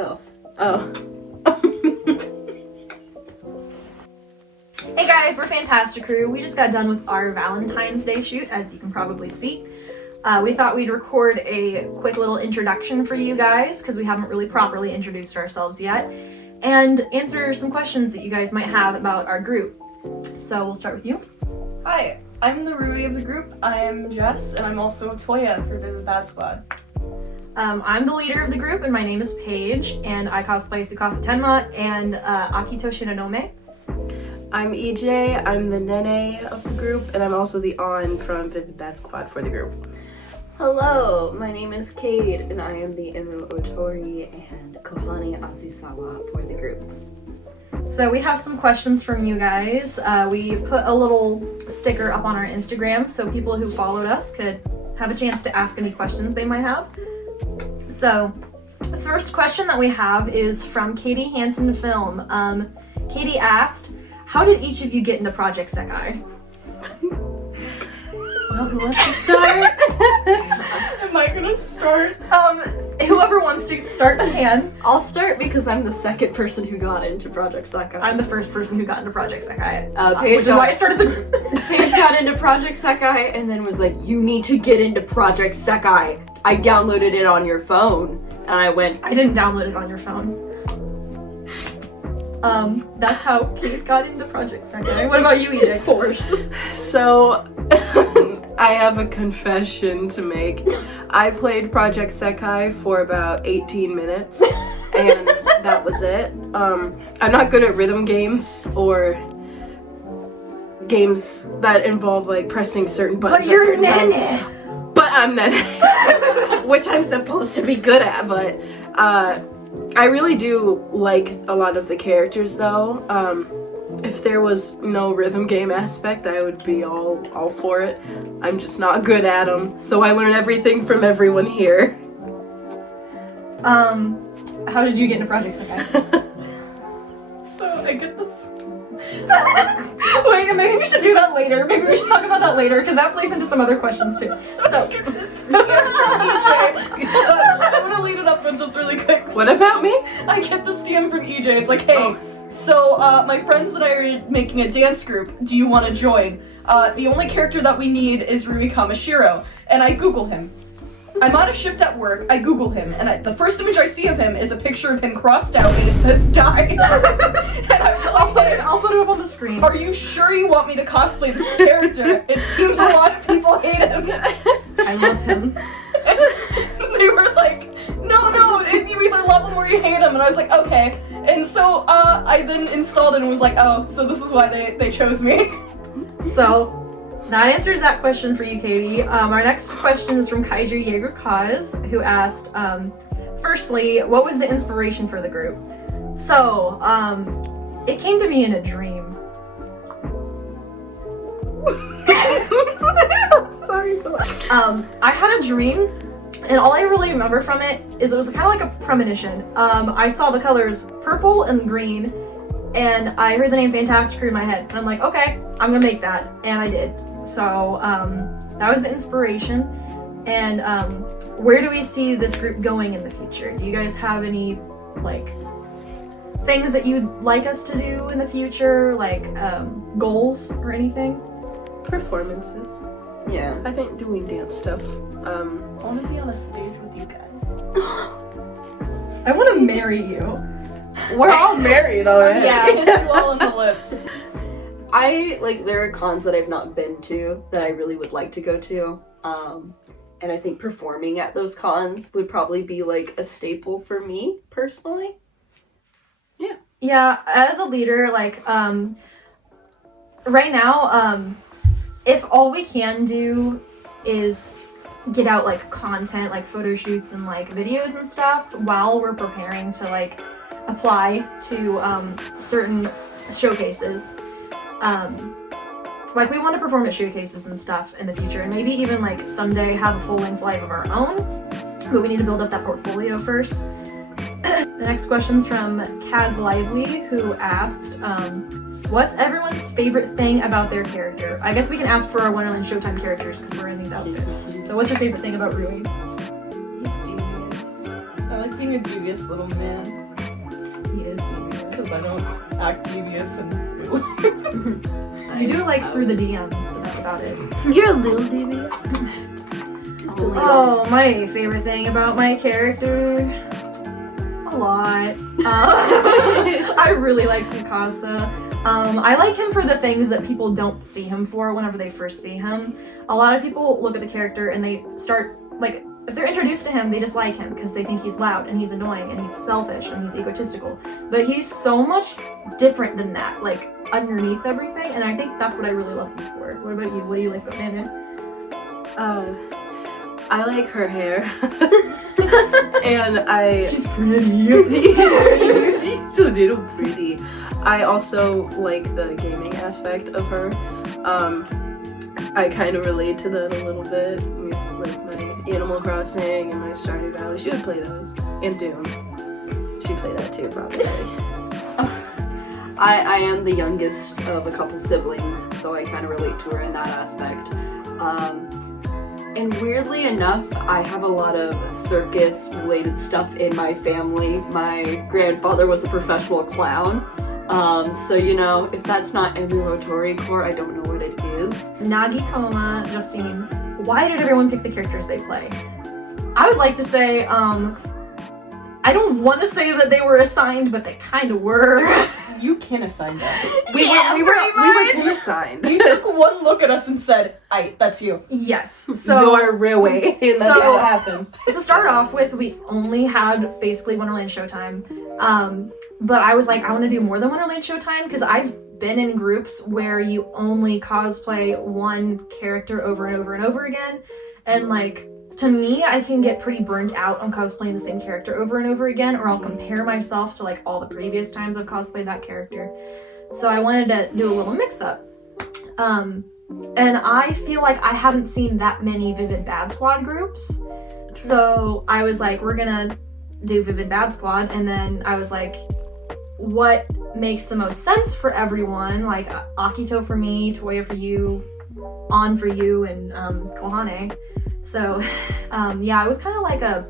yourself. Oh. Hey guys, we're FantastiCrew. We just got done with our Valentine's Day shoot, as you can probably see. We thought we'd record a quick little introduction for you guys, because we haven't really properly introduced ourselves yet, and answer some questions that you guys might have about our group. So we'll start with you. Hi, I'm the Rui of the group. I am Jess, and I'm also Toya for the Bad Squad. I'm the leader of the group, and my name is Paige, and I cosplay Tsukasa Tenma and Akito Shinonome. I'm EJ, I'm the Nene of the group, and I'm also the On from Vivid Bad Squad for the group. Hello, my name is Cade, and I am the Emu Otori and Kohani Azusawa for the group. So we have some questions from you guys. We put a little sticker up on our Instagram so people who followed us could have a chance to ask any questions they might have. So the first question that we have is from Katie Hansen Film. Katie asked, how did each of you get into Project Sekai? Well, who wants to start? Am I gonna start? Whoever wants to start can. I'll start because I'm the second person who got into Project Sekai. I'm the first person who got into Project Sekai, Paige which is why I started the group. Paige got into Project Sekai and then was like, you need to get into Project Sekai. I downloaded it on your phone, and I went, I didn't download it on your phone. That's how Kate got into Project Sekai. What about you, EJ? force. So, I have a confession to make. I played Project Sekai for about 18 minutes, and that was it. I'm not good at rhythm games or games that involve like pressing certain buttons at certain times. But I'm Nene, which I'm supposed to be good at, but I really do like a lot of the characters though. If there was no rhythm game aspect, I would be all for it. I'm just not good at them, so I learn everything from everyone here. How did you get into Project Sekai? So I get this. Wait, maybe we should do that later. Maybe we should talk about that later, because that plays into some other questions too. So, I'm gonna lead it up with just really quick. What about me? I get this DM from EJ. It's like, hey, so my friends and I are making a dance group. Do you want to join? The only character that we need is Rui Kamashiro. And I Google him. I'm on a shift at work. I Google him, and the first image I see of him is a picture of him crossed out, and it says "die." And I was like, I'll put it up on the screen. are you sure you want me to cosplay this character? It seems a lot of people hate him. I love him. They were like, no, you either love him or you hate him. And I was like, okay. And so I then installed it and was like, oh, so this is why they chose me. So that answers that question for you, Katie. Our next question is from Kaiju Jaeger Kaz, who asked, firstly, what was the inspiration for the group? So, it came to me in a dream. Sorry. I had a dream, and all I really remember from it is it was kind of like a premonition. I saw the colors purple and green, and I heard the name FantastiCrew in my head, and I'm like, okay, I'm gonna make that, and I did. So that was the inspiration. And where do we see this group going in the future? Do you guys have any like things that you'd like us to do in the future, like goals or anything? Performances. Yeah. I think doing dance stuff. I want to be on a stage with you guys. I want to marry you. We're all married already. Yeah, I kiss you all on the lips. There are cons that I've not been to that I really would like to go to. And I think performing at those cons would probably be like a staple for me personally. Yeah, as a leader, like right now, if all we can do is get out like content, like photo shoots and like videos and stuff while we're preparing to like apply to certain showcases. Like we want to perform at showcases and stuff in the future, and maybe even like someday have a full-length live of our own, but we need to build up that portfolio first. The next question's from Kaz Lively, who asked, what's everyone's favorite thing about their character? I guess we can ask for our Wonderlands Showtime characters because we're in these outfits. So what's your favorite thing about Rui? He's devious. I like being a devious little man. He is devious. Because I don't act devious in real life. You do like through the DMs, but that's about it. You're a little devious. Oh, my favorite thing about my character. A lot. I really like Tsukasa. I like him for the things that people don't see him for whenever they first see him. A lot of people look at the character and they start, like, if they're introduced to him, they dislike him because they think he's loud and he's annoying and he's selfish and he's egotistical. But he's so much different than that, like, underneath everything, and I think that's what I really love him for. What about you? What do you like about Nana? I like her hair. And She's pretty. She's so little pretty. I also like the gaming aspect of her. I kind of relate to that a little bit with like my Animal Crossing and my Stardew Valley. She would play those. And Doom. She'd play that too, probably. I am the youngest of a couple siblings, so I kind of relate to her in that aspect. And weirdly enough, I have a lot of circus-related stuff in my family. My grandfather was a professional clown, so you know, if that's not ambulatory core, I don't know what it is. Nagi, Koma, Justine, why did everyone pick the characters they play? I would like to say, I don't want to say that they were assigned, but they kind of were. You can assign that. We were assigned. You took one look at us and said, "Aye, that's you." Yes. So You're Riway. That's So- how it happened. to start off with, we only had basically Wonderland Showtime. But I was like, I want to do more than Wonderland Showtime because I've been in groups where you only cosplay one character over and over and over again. And like, to me, I can get pretty burnt out on cosplaying the same character over and over again, or I'll compare myself to like all the previous times I've cosplayed that character. So I wanted to do a little mix-up. And I feel like I haven't seen that many Vivid Bad Squad groups. So I was like, we're gonna do Vivid Bad Squad, and then I was like, what makes the most sense for everyone? Like Akito for me, Toya for you, On for you, and Kohane. So yeah, it was kind of like a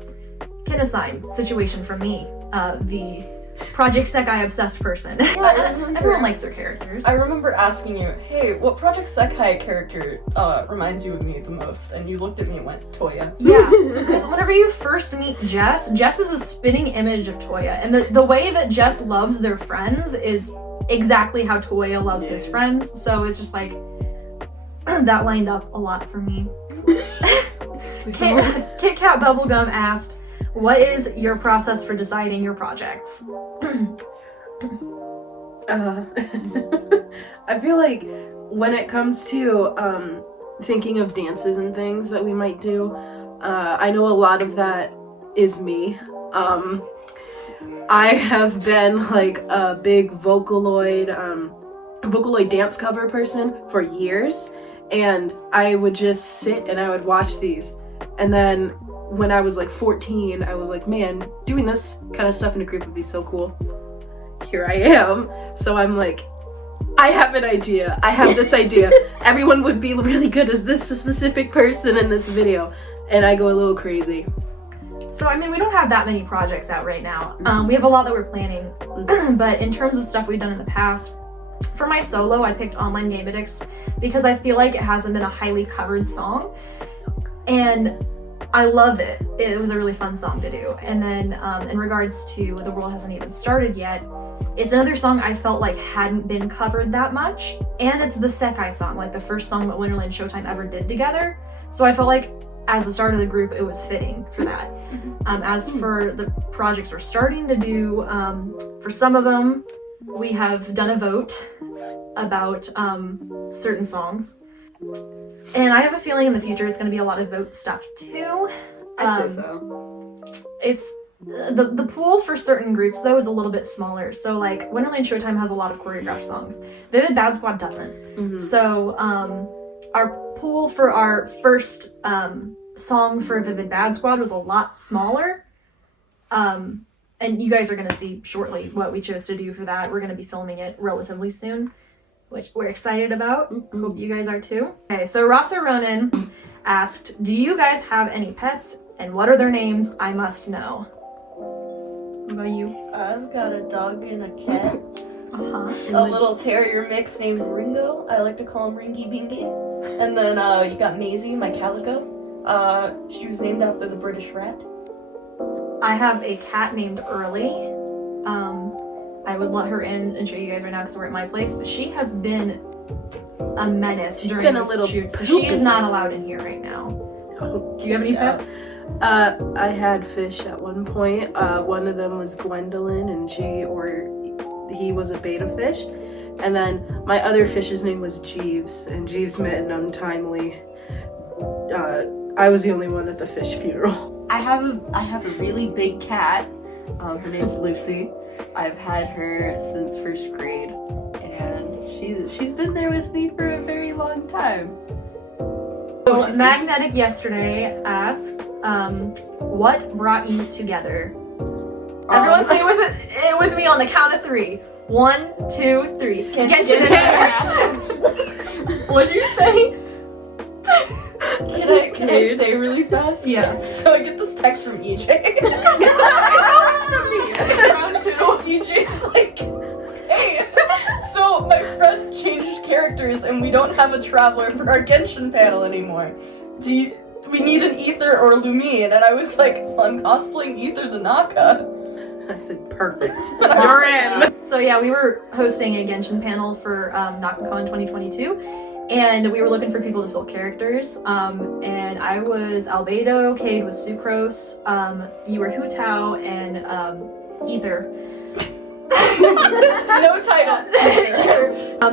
kin-assign situation for me, the Project Sekai obsessed person. Everyone likes their characters. I remember asking you, "Hey, what Project Sekai character reminds you of me the most?" And you looked at me and went, "Toya." Yeah, because whenever you first meet Jess is a spitting image of Toya, and the way that Jess loves their friends is exactly how Toya loves his friends, so it's just like, that lined up a lot for me. Kit Kat Bubblegum asked, what is your process for deciding your projects? I feel like when it comes to thinking of dances and things that we might do, I know a lot of that is me. I have been like a big Vocaloid dance cover person for years, and I would just sit and I would watch these. And then when I was like 14, I was like, man, doing this kind of stuff in a group would be so cool. Here I am. So I'm like, I have an idea. I have this idea. Everyone would be really good as this specific person in this video. And I go a little crazy. So, I mean, we don't have that many projects out right now. We have a lot that we're planning. But in terms of stuff we've done in the past, for my solo, I picked Online Game Addicts because I feel like it hasn't been a highly covered song. And I love it. It was a really fun song to do. And then in regards to The World Hasn't Even Started Yet, it's another song I felt like hadn't been covered that much. And it's the Sekai song, like the first song that Wonderland Showtime ever did together. So I felt like as the start of the group, it was fitting for that. As for the projects we're starting to do, for some of them, we have done a vote about certain songs. And I have a feeling in the future it's going to be a lot of vote stuff too. I'd say so. It's the pool for certain groups though is a little bit smaller. So like Wonderland Showtime has a lot of choreographed songs. Vivid Bad Squad doesn't. So our pool for our first song for Vivid Bad Squad was a lot smaller. And you guys are going to see shortly what we chose to do for that. We're going to be filming it relatively soon, which we're excited about. Hope you guys are too. Okay, so Rasa Ronan asked, do you guys have any pets, and what are their names? I must know. What about you? I've got a dog and a cat. Uh-huh. A little terrier mix named Ringo. I like to call him Ringy Bingy. And then you got Maisie, my calico. She was named after the British rat. I have a cat named Early. I would let her in and show you guys right now because we're at my place, but she has been a menace during this shoot, so she is not allowed in here right now. Do you have any pets? I had fish at one point. One of them was Gwendolyn, and he was a beta fish. And then my other fish's name was Jeeves, and Jeeves met an untimely. I was the only one at the fish funeral. I have a really big cat. Her name's Lucy. I've had her since first grade, and she's been there with me for a very long time. So Magnetic yesterday asked, what brought you together? Everyone say it with me on the count of 3. 1, 2, 3. Genshin Impact. What'd you say? Can I say really fast? Yeah. So I get this text from EJ. EJ's like, hey, so my friend changed characters and we don't have a traveler for our Genshin panel anymore. We need an Ether or Lumine? And I was like, well, I'm cosplaying Ether the Naka. I said, perfect. You're in. So yeah, we were hosting a Genshin panel for NakaCon 2022. And we were looking for people to fill characters, and I was Albedo, Cade was Sucrose, you were Hu Tao, and Ether. No title.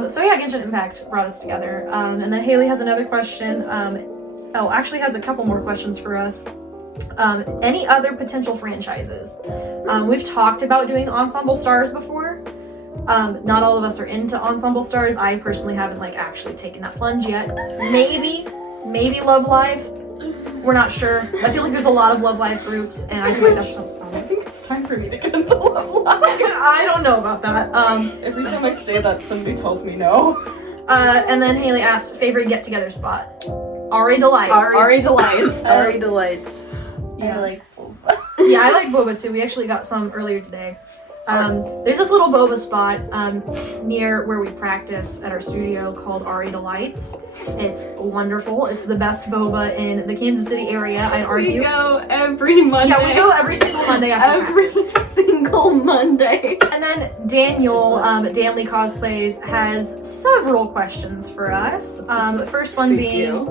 So yeah, Genshin Impact brought us together. And then Haley has another question. Actually has a couple more questions for us. Any other potential franchises? We've talked about doing Ensemble Stars before. Not all of us are into Ensemble Stars. I personally haven't actually taken that plunge yet. Maybe Love Live. We're not sure. I feel like there's a lot of Love Live groups, and I feel like that's just I think it's time for me to get into Love Live. I don't know about that. Every time I say that, somebody tells me no. And then Haley asked, favorite get-together spot? Ari Delights. Ari Delights. Ari Delights. Yeah. I like boba. Yeah, I like boba too. We actually got some earlier today. There's this little boba spot near where we practice at our studio called Ari Delights. It's wonderful. It's the best boba in the Kansas City area, I'd argue. We go every Monday. Yeah, we go every single Monday after every single Monday. And then Daniel, Danley Cosplays, has several questions for us. The first one being,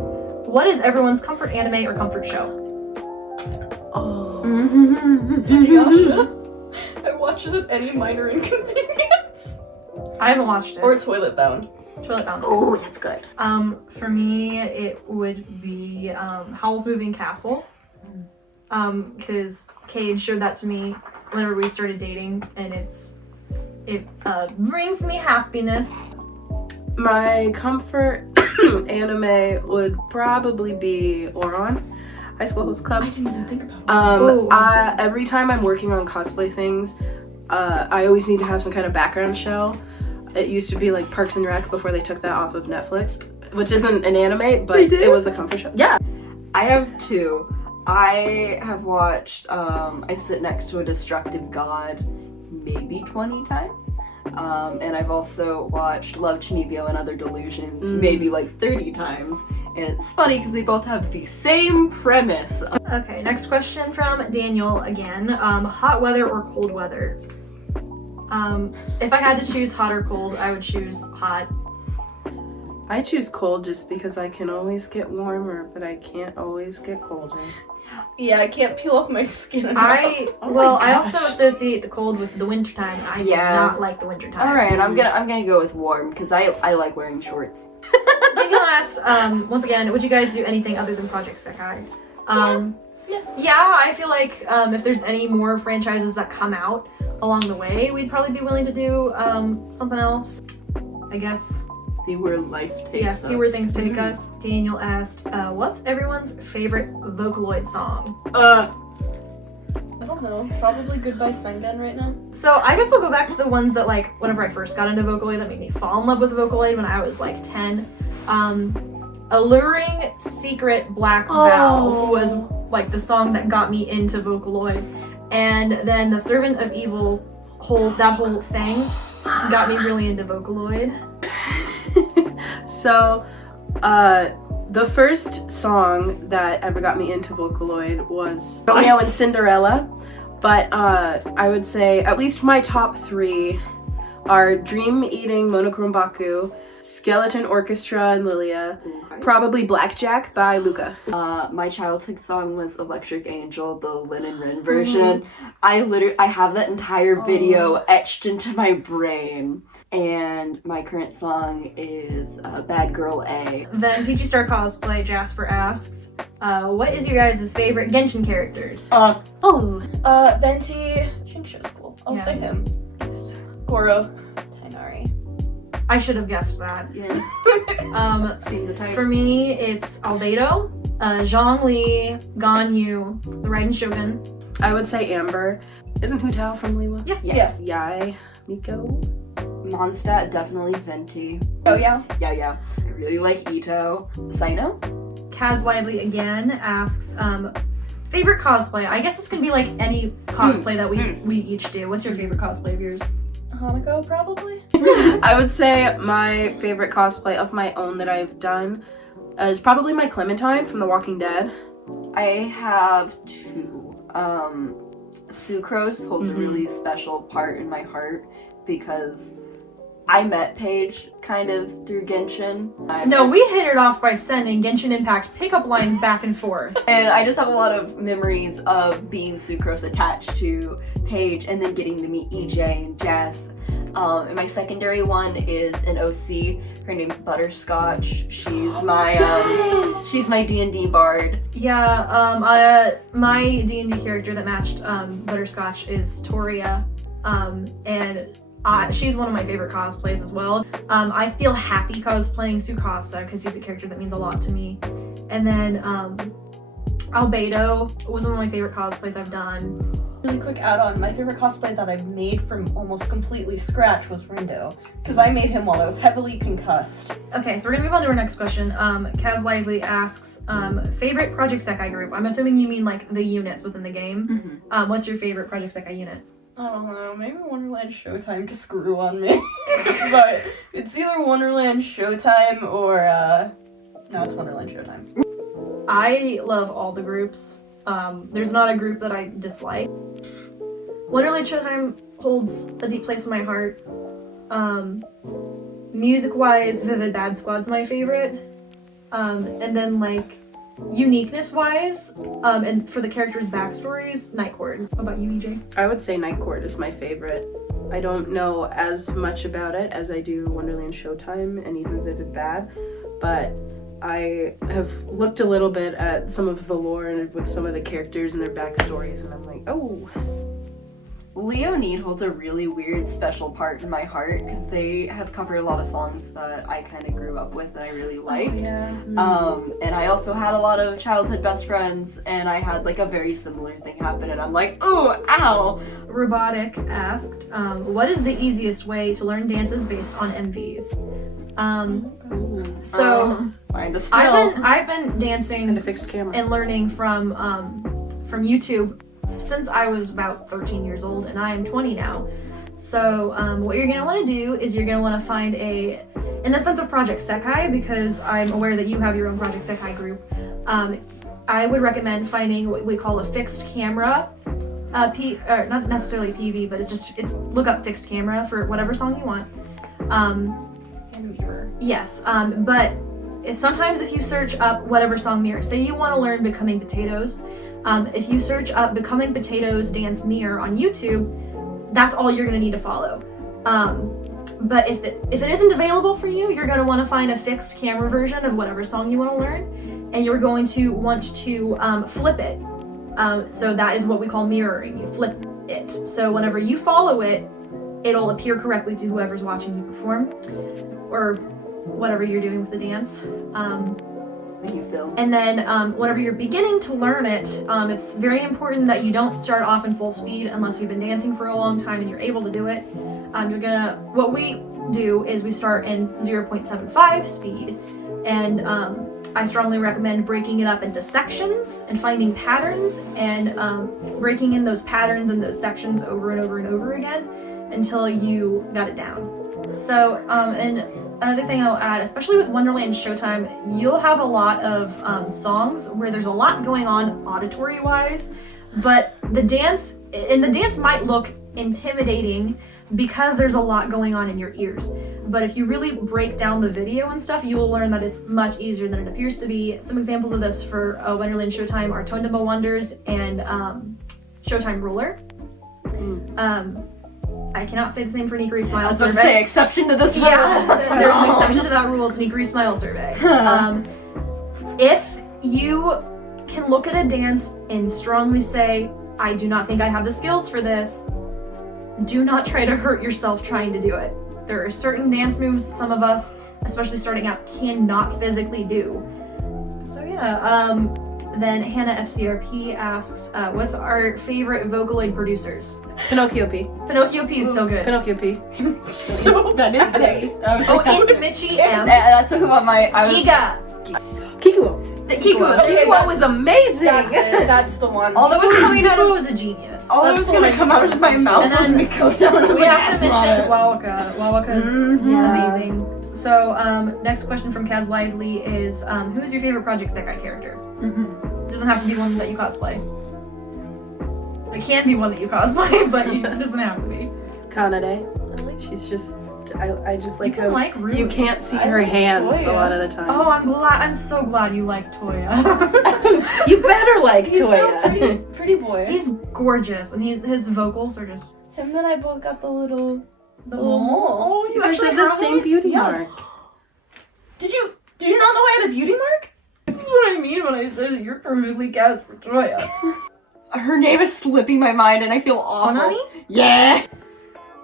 what is everyone's comfort anime or comfort show? Oh. Inuyasha. I watch it at any minor inconvenience. I haven't watched it. Or Toilet Bound. Toilet Bound. Oh, that's good. For me, it would be Howl's Moving Castle. Because Cade showed that to me whenever we started dating, and it brings me happiness. My comfort anime would probably be Oron, High School Host Club. I didn't even think about it. Every time I'm working on cosplay things, I always need to have some kind of background show. It used to be like Parks and Rec before they took that off of Netflix, which isn't an anime, but it was a comfort show. Yeah. I have 2. I have watched I Sit Next to a Destructive God maybe 20 times. And I've also watched Love, Chinibyo, and Other Delusions maybe 30 times. And it's funny because they both have the same premise. Okay, next question from Daniel again. Hot weather or cold weather? If I had to choose hot or cold, I would choose hot. I choose cold just because I can always get warmer, but I can't always get colder. Yeah, I can't peel off my skin. I also associate the cold with the wintertime. I do not like the wintertime. All right, I'm gonna go with warm because I like wearing shorts. Daniel asked, once again, would you guys do anything other than Project Sekai? Yeah, I feel like if there's any more franchises that come out along the way, we'd probably be willing to do something else, I guess. See where life takes us. Yeah, see where things take us. Daniel asked, what's everyone's favorite Vocaloid song? I don't know. Probably Goodbye Sengen right now. So I guess I'll go back to the ones that whenever I first got into Vocaloid that made me fall in love with Vocaloid when I was 10. Alluring Secret Black Vow was the song that got me into Vocaloid. And then the Servant of Evil that whole thing got me really into Vocaloid. So, the first song that ever got me into Vocaloid was Romeo and Cinderella, but I would say at least my top 3 are Dream Eating Monochrome Baku, Skeleton Orchestra and Lilia, probably Blackjack by Luca. My childhood song was Electric Angel, the Lin and Rin version. I have that entire video etched into my brain. And my current song is Bad Girl A. Then PG Star Cosplay Jasper asks, what is your guys' favorite Genshin characters? Venti, Shinsho School. I'll say him. Goro, Tainari. I should have guessed that. Yeah. Seen the type. For me, it's Albedo, Zhongli, Ganyu, the Raiden Shogun. I would say Amber. Isn't Hu Tao from Liwa? Yeah. Yai, Miko. Mondstadt, definitely Venti. Oh yeah? Yeah. I really like Ito. Sino? Kaz Lively again asks, favorite cosplay. I guess this can be like any cosplay that we each do. What's your favorite cosplay of yours? Hanako, probably? I would say my favorite cosplay of my own that I've done is probably my Clementine from The Walking Dead. I have 2. Sucrose holds a really special part in my heart because I met Paige kind of through Genshin. No, we hit it off by sending Genshin Impact pickup lines back and forth. And I just have a lot of memories of being Sucrose attached to Paige and then getting to meet EJ and Jess. And my secondary one is an OC. Her name's Butterscotch. She's my D&D bard. Yeah, my D&D character that matched Butterscotch is Toria. And she's one of my favorite cosplays as well. I feel happy cosplaying Tsukasa because he's a character that means a lot to me. And then Albedo was one of my favorite cosplays I've done. Really quick add-on, my favorite cosplay that I've made from almost completely scratch was Rindo, because I made him while I was heavily concussed. Okay, so we're gonna move on to our next question. Kaz Lively asks, favorite Project Sekai group? I'm assuming you mean like the units within the game. What's your favorite Project Sekai unit? I don't know, maybe Wonderland Showtime to screw on me. But it's either Wonderland Showtime or, no, it's Wonderland Showtime. I love all the groups. There's not a group that I dislike. Wonderland Showtime holds a deep place in my heart. Music-wise, Vivid Bad Squad's my favorite. And then like uniqueness-wise, and for the characters' backstories, Night Court. What about you, EJ? I would say Night Court is my favorite. I don't know as much about it as I do Wonderland Showtime and even Vivid Bad, but I have looked a little bit at some of the lore and with some of the characters and their backstories, and I'm like, oh. Leonid holds a really weird special part in my heart because they have covered a lot of songs that I kind of grew up with and I really liked. And I also had a lot of childhood best friends and I had like a very similar thing happen and I'm like, oh, ow! Robotic asked, what is the easiest way to learn dances based on MVs? Find a skill. I've been dancing And a fixed camera. and learning from YouTube since I was about 13 years old, and I am 20 now. So what you're gonna want to do is you're gonna want to find in the sense of Project Sekai, because I'm aware that you have your own Project Sekai group. I would recommend finding what we call a fixed camera, or not necessarily PV, but it's look up fixed camera for whatever song you want. Yes, but if you search up whatever song mirror, say you want to learn Becoming Potatoes, if you search up Becoming Potatoes Dance Mirror on YouTube, that's all you're going to need to follow. But if it isn't available for you, you're going to want to find a fixed camera version of whatever song you want to learn, and you're going to want to flip it. So that is what we call mirroring. You flip it. So whenever you follow it, it'll appear correctly to whoever's watching you perform, or whatever you're doing with the dance. And then whenever you're beginning to learn it, it's very important that you don't start off in full speed unless you've been dancing for a long time and you're able to do it. What we do is we start in 0.75 speed, and I strongly recommend breaking it up into sections and finding patterns and breaking in those patterns and those sections over and over and over again until you got it down. So, and another thing I'll add, especially with Wonderlands Showtime, you'll have a lot of songs where there's a lot going on auditory-wise, but the dance might look intimidating because there's a lot going on in your ears. But if you really break down the video and stuff, you will learn that it's much easier than it appears to be. Some examples of this for Wonderland Showtime are Tondemo Wonders and Showtime Ruler. I cannot say the same for Nikuri Smile I was Survey. about to say, exception to this rule. Yeah, there's an exception to that rule. It's Nikuri Smile Survey. If you can look at a dance and strongly say, I do not think I have the skills for this, do not try to hurt yourself trying to do it. There are certain dance moves some of us, especially starting out, cannot physically do. So yeah, then Hannah FCRP asks, what's our favorite Vocaloid producers? Pinocchio P. Pinocchio P is so good. Pinocchio P. So That is the And Michi M. that took about my Giga. Kikuo. Kikuo. Okay, Kikuo was amazing. that's it. That's the one. All that was coming out Kikuo of was a genius. all that was That's the one gonna I come just out of my listened to. mouth was And then Mikoto. And I was We like, have to that's not mention it. Wawaka. Wawaka's Mhm. amazing. So, next question from Kaz Lively is, who is your favorite Project Sekai character? It doesn't have to be one that you cosplay. It can be one that you cosplay, but it doesn't have to be. Kanade. She's just, I just like You how like Rui. you can't see I her like hands a Toya. lot of the time. Oh, I'm so glad you like Toya. You better like He's so Toya. pretty boy. He's gorgeous, and his vocals are just. Him and I both got the little mole. mole. Oh, You guys have the same beauty Yeah. mark. Did you not know I had a beauty mark? This is what I mean when I say that you're perfectly cast for Toya. Her name is slipping my mind and I feel awful. Honani? Yeah.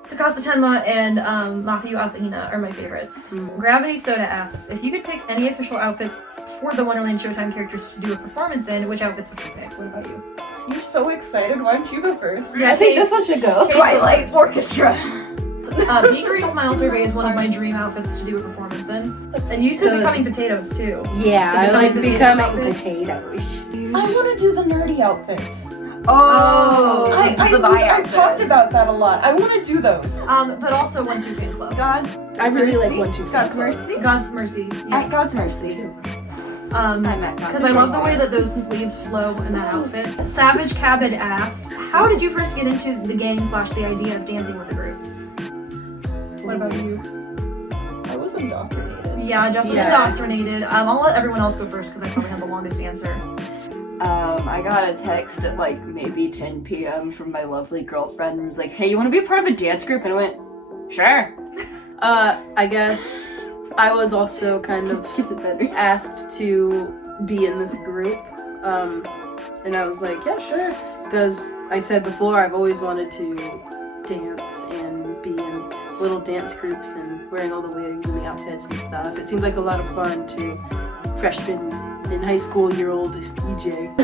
Sakasa Tenma and Mafiu Asahina are my favorites. Gravitysoda asks, if you could pick any official outfits for the Wonderland Showtime characters to do a performance in, which outfits would you pick? What about you? You're so excited. Why don't you go first? Yeah, I think Kate- this one should go. Kate Twilight goes. Orchestra. Nikuri Smile Survey is one of my dream outfits to do a performance in. And you said becoming potatoes too. Yeah, I Becoming like potatoes becoming outfits. potatoes. I want to do the nerdy outfits. Oh, I talked about that a lot. I want to do those. But also 1-2 Fan Club. God's I really Mercy? like 1-2 God's Mercy. God's Mercy. At Yes. God's Mercy. I met God. Because I love the way that those sleeves flow in that outfit. Sav-ageCabbage asked, how did you first get into the gang/the idea of dancing with a group? What about you? I was indoctrinated. Yeah, Jess was Yeah. indoctrinated. I'll let everyone else go first because I probably have the longest answer. I got a text at like maybe 10 p.m. from my lovely girlfriend and was like, hey, you want to be a part of a dance group? And I went, sure. I guess I was also kind of Is it better? asked to be in this group, and I was like, yeah, sure, because I said before I've always wanted to dance and be in little dance groups and wearing all the wigs and the outfits and stuff. It seemed like a lot of fun to freshman in high school year-old EJ.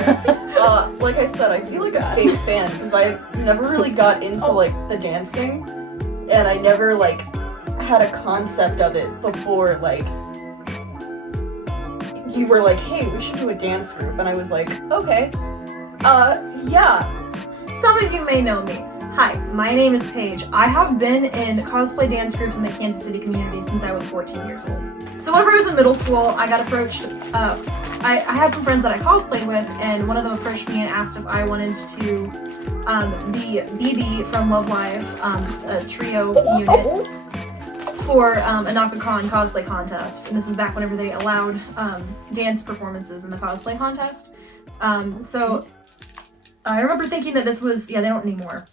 Like I said, I feel like a fake fan because I never really got into like the dancing, and I never like had a concept of it before like you were like, hey, we should do a dance group, and I was like, okay, yeah. Some of you may know me. Hi, my name is Paige. I have been in cosplay dance groups in the Kansas City community since I was 14 years old. So whenever I was in middle school, I got approached, I had some friends that I cosplayed with, and one of them approached me and asked if I wanted to be BB from Love Live, a trio unit, for a NakaCon cosplay contest. And this is back whenever they allowed dance performances in the cosplay contest. So I remember thinking that this was, yeah, they don't anymore.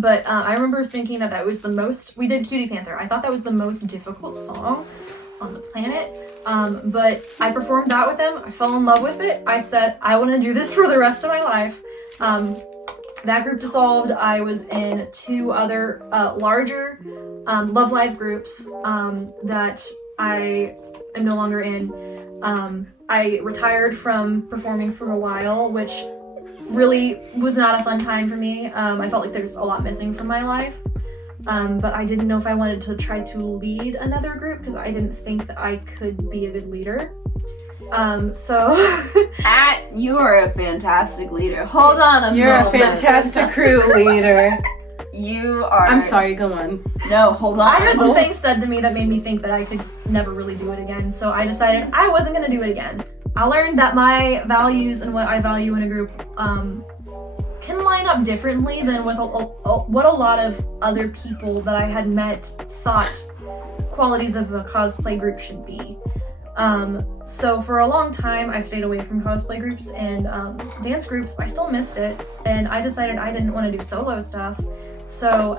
But I remember thinking that that was the most, we did Cutie Panther. I thought that was the most difficult song on the planet. But I performed that with them. I fell in love with it. I said, I want to do this for the rest of my life. That group dissolved. I was in 2 other larger Love Live groups that I am no longer in. I retired from performing for a while, which really was not a fun time for me. I felt like there's a lot missing from my life. But I didn't know if I wanted to try to lead another group because I didn't think that I could be a good leader. So You are a fantastic leader. Hold on a You're a moment. FantastiCrew leader. You are. I'm sorry, go on. No, hold on. I had some things said to me that made me think that I could never really do it again. So I decided I wasn't gonna do it again. I learned that my values and what I value in a group can line up differently than with what a lot of other people that I had met thought qualities of a cosplay group should be. So for a long time I stayed away from cosplay groups and dance groups. I still missed it, and I decided I didn't want to do solo stuff. So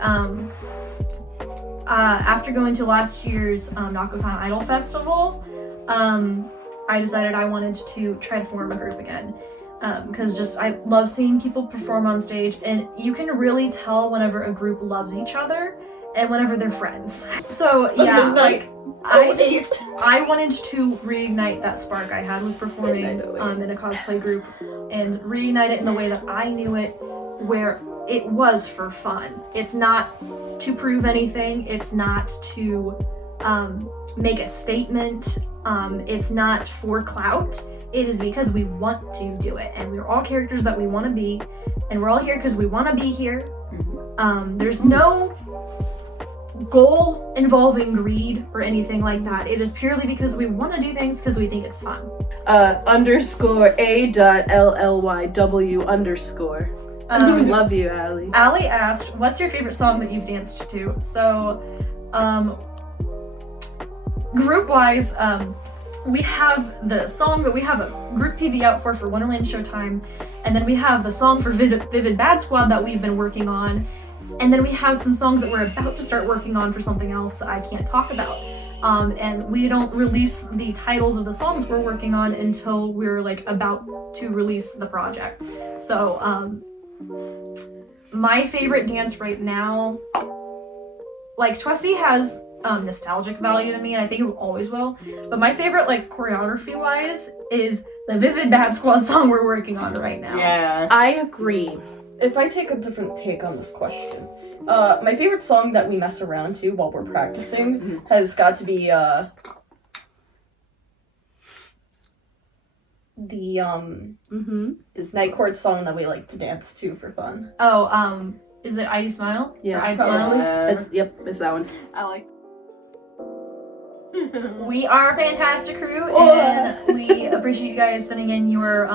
after going to last year's Nakokana Idol Festival, I decided I wanted to try to form a group again. Because I love seeing people perform on stage, and you can really tell whenever a group loves each other and whenever they're friends. So yeah, like I wanted to reignite that spark I had with performing in a cosplay group, and reignite it in the way that I knew it, where it was for fun. It's not to prove anything. It's not to make a statement. It's not for clout. It is because we want to do it, and we're all characters that we want to be, and we're all here because we want to be here. There's no goal involving greed or anything like that. It is purely because we want to do things because we think it's fun. _A.LLYW_. Love you, Allie. Allie asked, what's your favorite song that you've danced to? So, group-wise, we have the song that we have a group PV out for Wonderlands Showtime, and then we have the song for Vivid Bad Squad that we've been working on, and then we have some songs that we're about to start working on for something else that I can't talk about. And we don't release the titles of the songs we're working on until we're like about to release the project. So my favorite dance right now, like Twesty has nostalgic value to me, and I think it always will, but my favorite, like choreography wise, is the Vivid Bad Squad song we're working on right now. Yeah. I agree. If I take a different take on this question, my favorite song that we mess around to while we're practicing has got to be the Night Court song that we like to dance to for fun. Oh, is it ID Smile? Yeah. Or ID Smile? It's that one. I like. We are FantastiCrew, and we appreciate you guys sending in your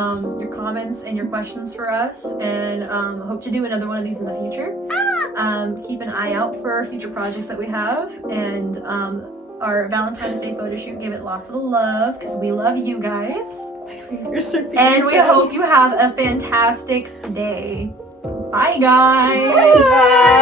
comments and your questions for us, and hope to do another one of these in the future. Keep an eye out for future projects that we have, and our Valentine's Day photo shoot. Give it lots of love because we love you guys. My fingers are being And we bent. hope you have a fantastic day. Bye, guys. Bye.